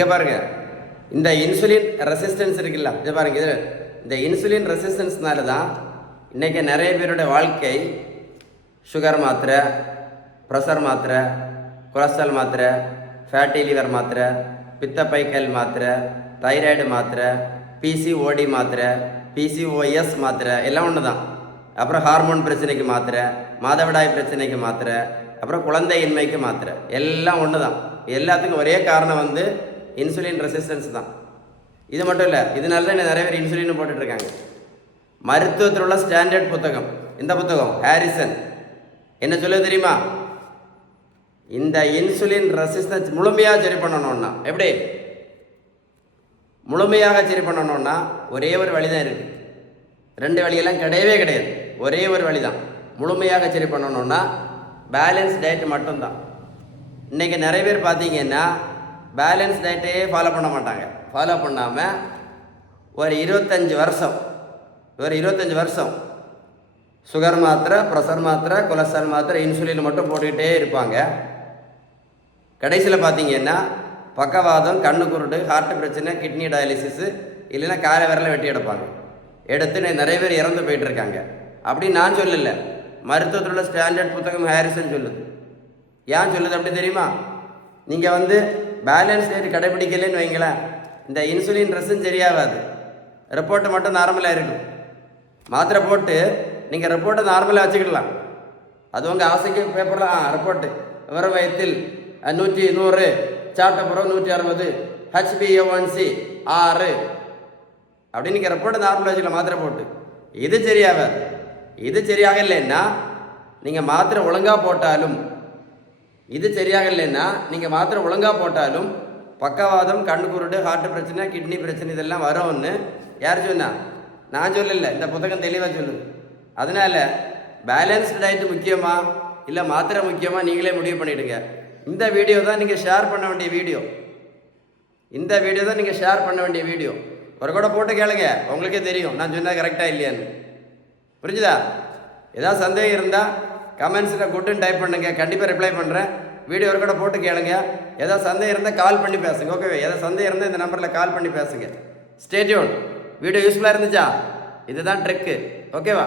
இங்கே பாருங்க, இந்த இன்சுலின் ரெசிஸ்டன்ஸ் இருக்குல்ல, இதை பாருங்க. இது இந்த இன்சுலின் ரெசிஸ்டன்ஸ்னால தான் இன்றைக்கி நிறைய பேருடைய வாழ்க்கை சுகர் மாத்திரை, ப்ரெஷர் மாத்திரை, கொலஸ்ட்ரால் மாத்திரை, ஃபேட்டி லிவர் மாத்திரை, பித்தப்பைக்கல் மாத்திரை, தைராய்டு மாத்திரை, பிசிஓடி மாத்திரை, பிசிஓஎஸ் மாத்திரை எல்லாம் ஒன்று தான். அப்புறம் ஹார்மோன் பிரச்சனைக்கு மாத்திரை, மாதவிடாய் பிரச்சனைக்கு மாத்திரை, அப்புறம் குழந்தையின்மைக்கு மாத்திரை எல்லாம் ஒன்று தான். எல்லாத்துக்கும் ஒரே காரணம் வந்து இன்சுலின் ரெசிஸ்டன்ஸ் தான். இது மட்டும் இல்லை, இதனால தான் நிறைய பேர் இன்சுலின் போட்டுட்ருக்காங்க. மருத்துவத்தில் உள்ள ஸ்டாண்டர்ட் புத்தகம், இந்த புத்தகம் ஹாரிசன் என்ன சொல்ல தெரியுமா? இந்த இன்சுலின் ரெசிஸ்டன்ஸ் முழுமையாக சரி பண்ணணும்னா எப்படி? முழுமையாக சரி பண்ணணும்னா ஒரே ஒரு வழி தான் இருக்குது. ரெண்டு வழியெல்லாம் கிடையவே கிடையாது. ஒரே ஒரு வழி தான். முழுமையாக சரி பண்ணணும்னா பேலன்ஸ் டயட் மட்டும்தான். இன்றைக்கி நிறைய பேர் பார்த்தீங்கன்னா பேலன்ஸ் டயட்டே ஃபாலோ பண்ண மாட்டாங்க. ஃபாலோ பண்ணாமல் ஒரு 25 வருஷம் சுகர் மாத்திரை, ப்ரெஷர் மாத்திரை, கொலஸ்ட்ரால் மாத்திரை, இன்சுலின் மட்டும் போட்டுக்கிட்டே இருப்பாங்க. கடைசியில் பார்த்தீங்கன்னா பக்கவாதம், கண்ணு குருடு, ஹார்ட் பிரச்சனை, கிட்னி டயாலிசிஸு, இல்லைன்னா காலை விரலை வெட்டி எடுப்பாங்க. எடுத்து நிறைய பேர் இறந்து போயிட்டுருக்காங்க. அப்படின்னு நான் சொல்லலை, மருத்துவத்தில் உள்ள ஸ்டாண்டர்ட் புத்தகம் ஹாரிசன் சொல்லுது. ஏன் சொல்லுது அப்படி தெரியுமா? நீங்கள் வந்து பேலன்ஸ் டயட் கடைபிடிக்கலன்னு வைங்களேன், இந்த இன்சுலின் ரெஸ்டும் சரியாகாது. ரிப்போர்ட்டு மட்டும் நார்மலாக இருக்கும். மாத்திரை போட்டு நீங்கள் ரிப்போர்ட்டை நார்மலாக வச்சுக்கிடலாம். அது உங்கள் ஆசைக்கு பேப்பரில் ரிப்போர்ட்டு வெறும் வயத்தில் 100 சாப்பிட்ட பிறகு 160 HbA1c 6 அப்படின்னு நீங்கள் ரிப்போர்ட்டை நார்மலாக வச்சுக்கலாம் மாத்திரை போட்டு. இது சரியாகாது. இது சரியாக இல்லைன்னா நீங்கள் மாத்திரை ஒழுங்காக போட்டாலும், பக்கவாதம், கண்ணு குருடு, ஹார்ட் பிரச்சனை, கிட்னி பிரச்சனை இதெல்லாம் வரும்னு யார் சொன்னா? நான் சொல்லலை, இந்த புத்தகம் தெளிவாக சொல்லுது. அதனால் பேலன்ஸ்டு டயட்டு முக்கியமா இல்லை மாத்திரை முக்கியமா நீங்களே முடிவு பண்ணிவிடுங்க. இந்த வீடியோ தான் நீங்கள் ஷேர் பண்ண வேண்டிய வீடியோ. ஒரு கூட போட்டு கேளுங்க, உங்களுக்கே தெரியும் நான் சொன்னால் கரெக்டாக இல்லையான்னு. புரிஞ்சுதா? ஏதாவது சந்தேகம் இருந்தால் கமெண்ட்ஸில் குட்டுன்னு டைப் பண்ணுங்கள், கண்டிப்பாக ரிப்ளை பண்ணுறேன். வீடியோ ஒரு கூட போட்டு கேளுங்க. ஏதாவது சந்தேகம் இருந்தால் கால் பண்ணி பேசுங்க. ஓகேவா? ஏதாவது சந்தேகம் இருந்தால் இந்த நம்பரில் கால் பண்ணி பேசுங்க. Stay tune. வீடியோ யூஸ்ஃபுல்லாக இருந்துச்சா? இதுதான் ட்ரிக்கு. ஓகேவா?